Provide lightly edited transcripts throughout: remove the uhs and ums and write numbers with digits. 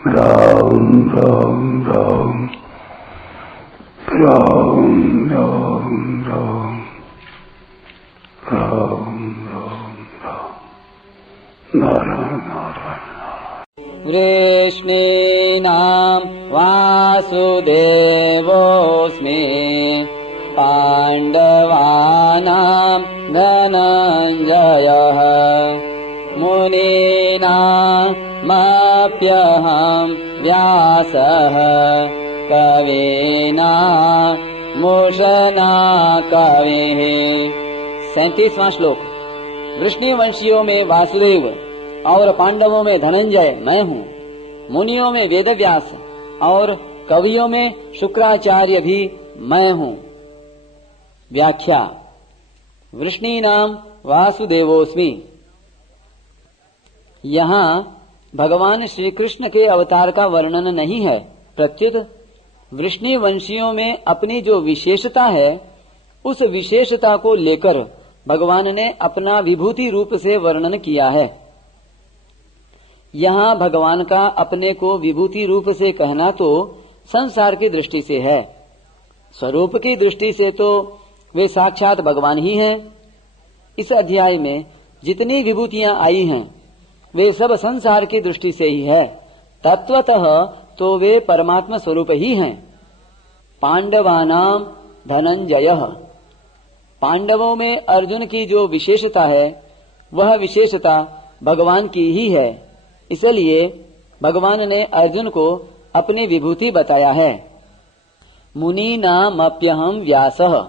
राम राम राम राम राम राम राम राम राम नारायण नारायण। वृष्णीनां वासुदेवोऽस्मि पाण्डवानां धनञ्जयः मुनीनामप्यहं व्यासः कवीनामुषणा कविः। 37वां श्लोक। वृष्णि वंशियों में वासुदेव और पांडवों में धनंजय मैं हूँ। मुनियों में वेदव्यास और कवियों में शुक्राचार्य भी मैं हूँ। व्याख्या। वृष्णीनाम वासुदेवोस्मि। यहाँ भगवान श्री कृष्ण के अवतार का वर्णन नहीं है, प्रत्युत वृष्णि वंशियों में अपनी जो विशेषता है उस विशेषता को लेकर भगवान ने अपना विभूति रूप से वर्णन किया है। यहाँ भगवान का अपने को विभूति रूप से कहना तो संसार की दृष्टि से है, स्वरूप की दृष्टि से तो वे साक्षात भगवान ही हैं। इस अध्याय में जितनी विभूतियां आई हैं वे सब संसार की दृष्टि से ही है, तत्वतः तो वे परमात्मा स्वरूप ही हैं। पांडवानाम धनंजयः। पांडवों में अर्जुन की जो विशेषता है वह विशेषता भगवान की ही है, इसलिए भगवान ने अर्जुन को अपनी विभूति बताया है। मुनीनामप्यहं व्यासः।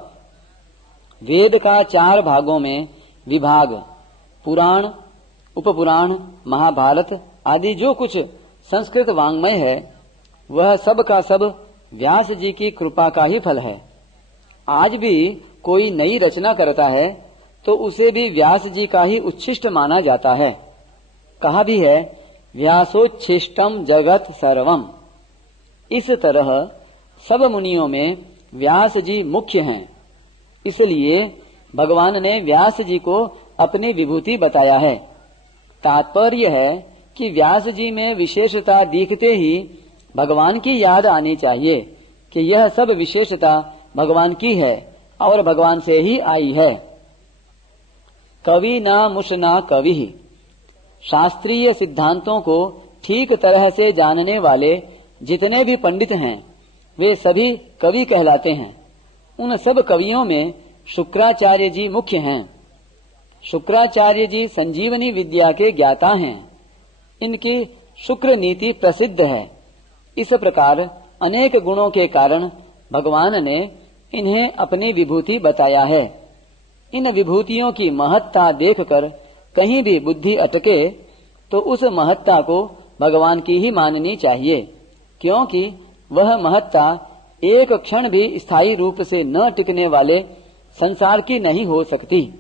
वेद का 4 भागों में विभाग, पुराण, उपपुराण, महाभारत आदि जो कुछ संस्कृत वाङ्मय है वह सब का सब व्यास जी की कृपा का ही फल है। आज भी कोई नई रचना करता है तो उसे भी व्यास जी का ही उच्छिष्ट माना जाता है। कहा भी है व्यासोच्छिष्टम जगत सर्वम। इस तरह सब मुनियों में व्यास जी मुख्य हैं, इसलिए भगवान ने व्यास जी को अपनी विभूति बताया है। तात्पर्य है कि व्यास जी में विशेषता दिखते ही भगवान की याद आनी चाहिए कि यह सब विशेषता भगवान की है और भगवान से ही आई है। कवि ना मुषना कवि। शास्त्रीय सिद्धांतों को ठीक तरह से जानने वाले जितने भी पंडित हैं वे सभी कवि कहलाते हैं। उन सब कवियों में शुक्राचार्य जी मुख्य हैं। शुक्राचार्य जी संजीवनी विद्या के ज्ञाता हैं। इनकी शुक्र नीति प्रसिद्ध है। इस प्रकार अनेक गुणों के कारण भगवान ने इन्हें अपनी विभूति बताया है। इन विभूतियों की महत्ता देखकर कहीं भी बुद्धि अटके तो उस महत्ता को भगवान की ही माननी चाहिए, क्योंकि वह महत्ता एक क्षण भी स्थायी रूप से न टिकने वाले संसार की नहीं हो सकती।